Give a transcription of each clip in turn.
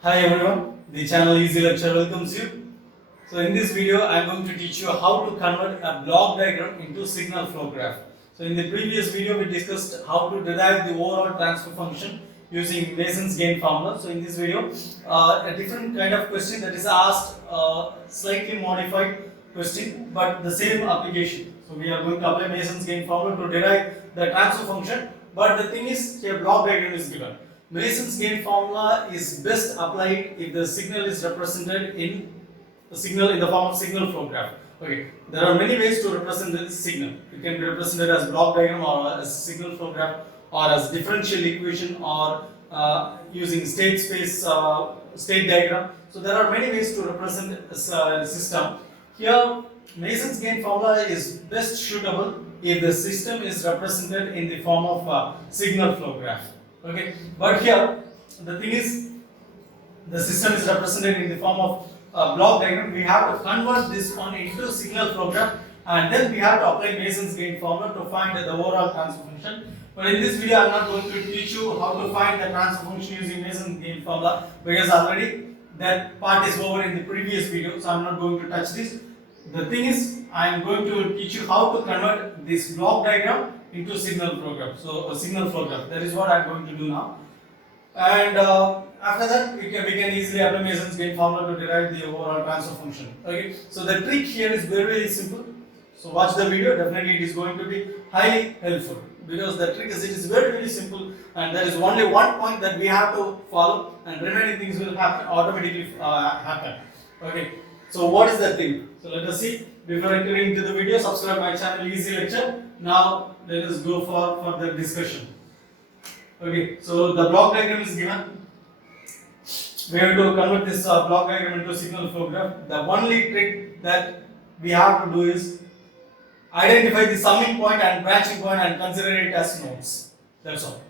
Hi everyone, the channel Easy Lecture welcomes you. So in this video, I am going to teach you how to convert a block diagram into signal flow graph. So in the previous video, we discussed how to derive the overall transfer function using Mason's gain formula. So in this video, a different kind of question that is asked, slightly modified question, but the same application. So we are going to apply Mason's gain formula to derive the transfer function. But the thing is, here block diagram is given. Mason's gain formula is best applied if the signal is represented in the form of signal flow graph. Okay, there are many ways to represent this signal. It can be represented as block diagram or as signal flow graph or as differential equation or using state space state diagram. So there are many ways to represent a system. Here, Mason's gain formula is best suitable if the system is represented in the form of signal flow graph. Okay, but here the thing is, the system is represented in the form of block diagram. We have to convert this one into signal flow graph, and then we have to apply Mason's gain formula to find the overall transfer function. But in this video, I am not going to teach you how to find the transfer function using Mason's gain formula, because already that part is over in the previous video, so I am not going to touch this. The thing is, I am going to teach you how to convert this block diagram into signal flow graph. So a signal flow graph, that is what I am going to do now. And after that, we can easily apply Mason's gain formula to derive the overall transfer function. Okay, so the trick here is very simple. So watch the video. Definitely, it is going to be highly helpful, because the trick is, it is very simple, and there is only one point that we have to follow, and remaining things will happen automatically happen. Okay, so what is that thing? So let us see. Before entering into the video, subscribe my channel Easy Lecture. Now let us go for further discussion. Okay, so the block diagram is given. We have to convert this block diagram into signal flow graph. The only trick that we have to do is identify the summing point and branching point and consider it as nodes. That's all.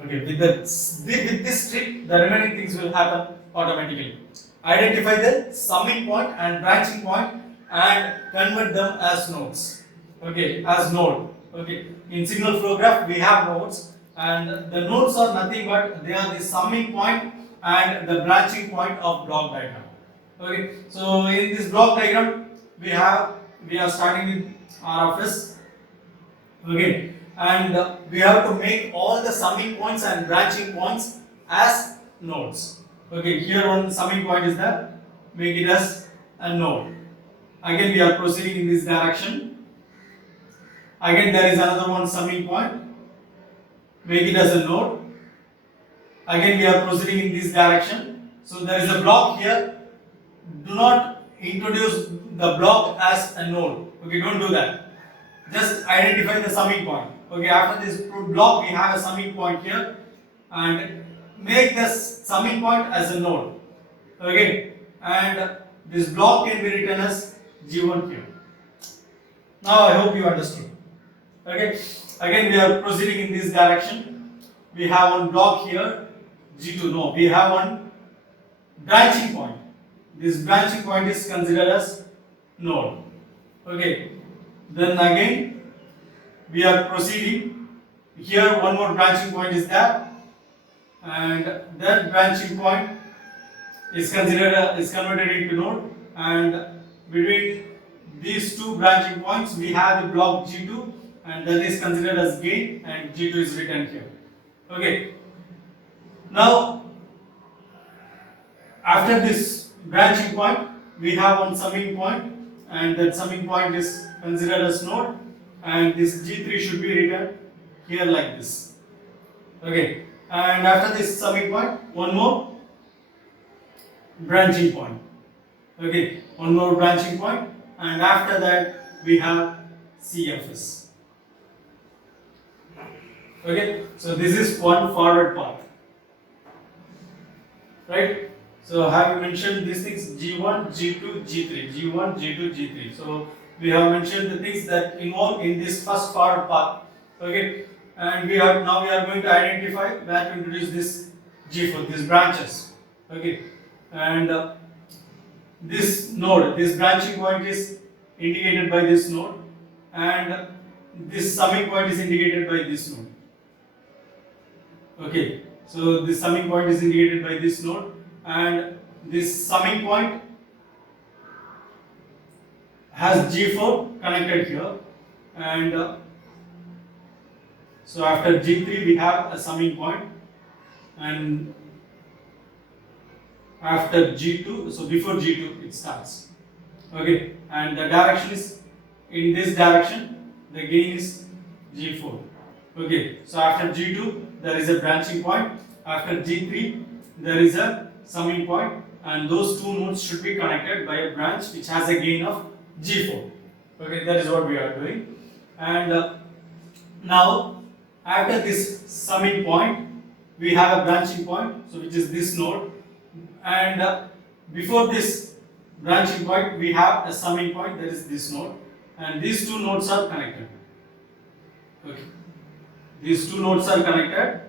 Okay, with this trick, the remaining things will happen automatically. Identify the summing point and branching point and convert them as nodes. Okay, as node. Okay, in signal flow graph we have nodes, and the nodes are nothing but they are the summing point and the branching point of block diagram. Okay, so in this block diagram we are starting with R of S. Okay, and we have to make all the summing points and branching points as nodes. Okay, here one summing point is there, make it as a node. Again we are proceeding in this direction. Again there is another one summing point, make it as a node. Again we are proceeding in this direction. So there is a block here. Do not introduce the block as a node. Okay, don't do that. Just identify the summing point. Okay, after this block we have a summing point here, and make this summing point as a node. Okay, and this block can be written as G1 here. Now I hope you understood. Okay, again we are proceeding in this direction. We have one block here, G2. No, we have one branching point. This branching point is considered as node. Okay, then again we are proceeding. Here one more branching point is there, and that branching point is converted into node, and between these two branching points we have the block G2, and that is considered as gain, and G2 is written here. Okay, now after this branching point we have one summing point, and that summing point is considered as node, and this G3 should be written here like this. Okay, and after this summing point one more branching point. Okay, one more branching point, and after that we have CFS. Okay, so this is one forward path, right? So have you mentioned these things G1, G2, G3, G1, G2, G3. So we have mentioned the things that involve in this first forward path. Okay, and now we are going to identify where to introduce this G4, these branches. Okay, and this node, this branching point is indicated by this node, and this summing point is indicated by this node. Okay, so this summing point is indicated by this node, and this summing point has G4 connected here, and so after G3 we have a summing point, and after G2, so before G2 it starts. Okay, and the direction is in this direction, the gain is G4. Okay, so after G2 there is a branching point, after G3 there is a summing point, and those two nodes should be connected by a branch which has a gain of G4. Okay, that is what we are doing. And now after this summing point we have a branching point, so which is this node, and before this branching point we have a summing point, that is this node, and these two nodes are connected. Okay, these two nodes are connected,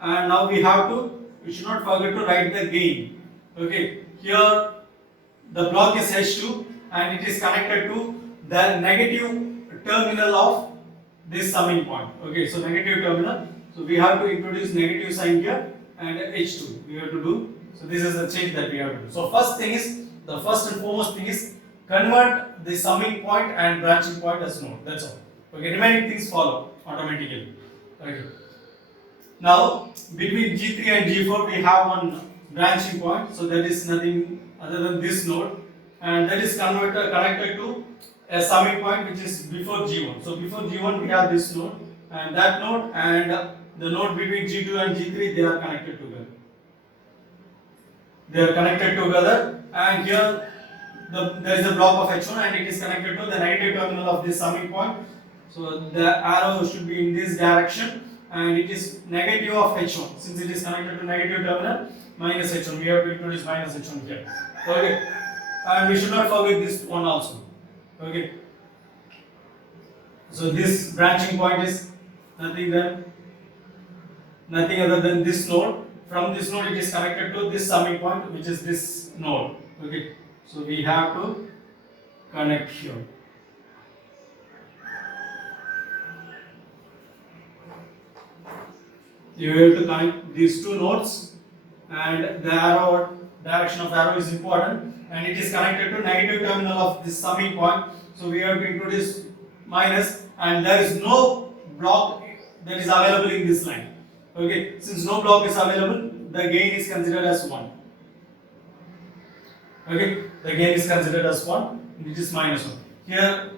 and now we should not forget to write the gain. Okay, here the block is H2 and it is connected to the negative terminal of this summing point. Okay, so negative terminal, so we have to introduce negative sign here, and H2 we have to do. So this is the change that we have to do. So the first and foremost thing is convert the summing point and branching point as node. That's all. Okay, remaining things follow automatically. Okay. Now between G3 and G4 we have one branching point, so that is nothing other than this node, and that is connected to a summing point which is before G1. So before G1 we have this node, and that node and the node between G2 and G3, they are connected together. And here there is a block of H1 and it is connected to the negative terminal of this summing point. So the arrow should be in this direction, and it is negative of H1. Since it is connected to negative terminal, minus H1. We have to introduce minus H1 here. Okay, and we should not forget this one also. Okay, so this branching point is nothing other than this node. From this node it is connected to this summing point, which is this node. Okay, so we have to connect here. You have to connect these two nodes, and the direction of the arrow is important, and it is connected to negative terminal of this summing point. So we have to introduce minus, and there is no block that is available in this line. Okay, since no block is available, the gain is considered as 1. Okay, the gain is considered as 1, and it is minus 1. Here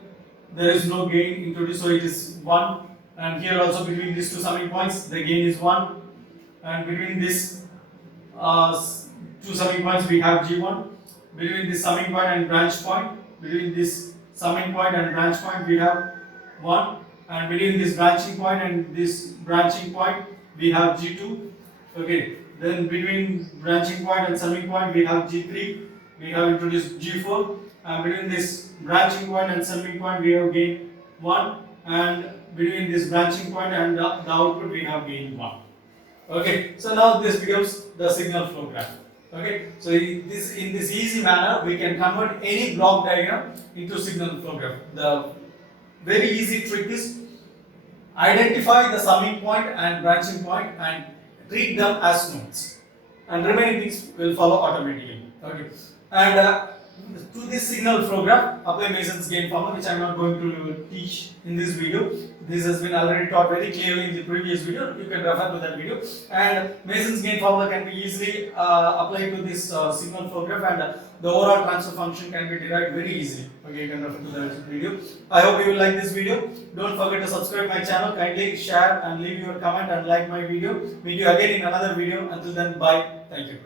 there is no gain introduced, so it is 1. And here also between these two summing points the gain is 1, and between this two summing points we have G1. Between this summing point and branch point, between this summing point and branch point we have 1, and between this branching point and this branching point we have G2. Okay, then between branching point and summing point we have G3. We have introduced G4, and between this branching point and summing point we have gain 1, and between this branching point and the output we have gain 1. Okay, so now this becomes the signal flow graph. Okay, so in this easy manner we can convert any block diagram into signal flow graph. The very easy trick is identify the summing point and branching point and treat them as nodes, and remaining things will follow automatically. Okay, and to this signal flow graph apply Mason's gain formula, which I am not going to teach in this video. This has been already taught very clearly in the previous video. You can refer to that video. And Mason's gain formula can be easily applied to this signal flow graph, and the overall transfer function can be derived very easily. Okay, you can refer to that video. I hope you will like this video. Don't forget to subscribe my channel. Kindly share and leave your comment and like my video. Meet you again in another video. Until then, bye. Thank you.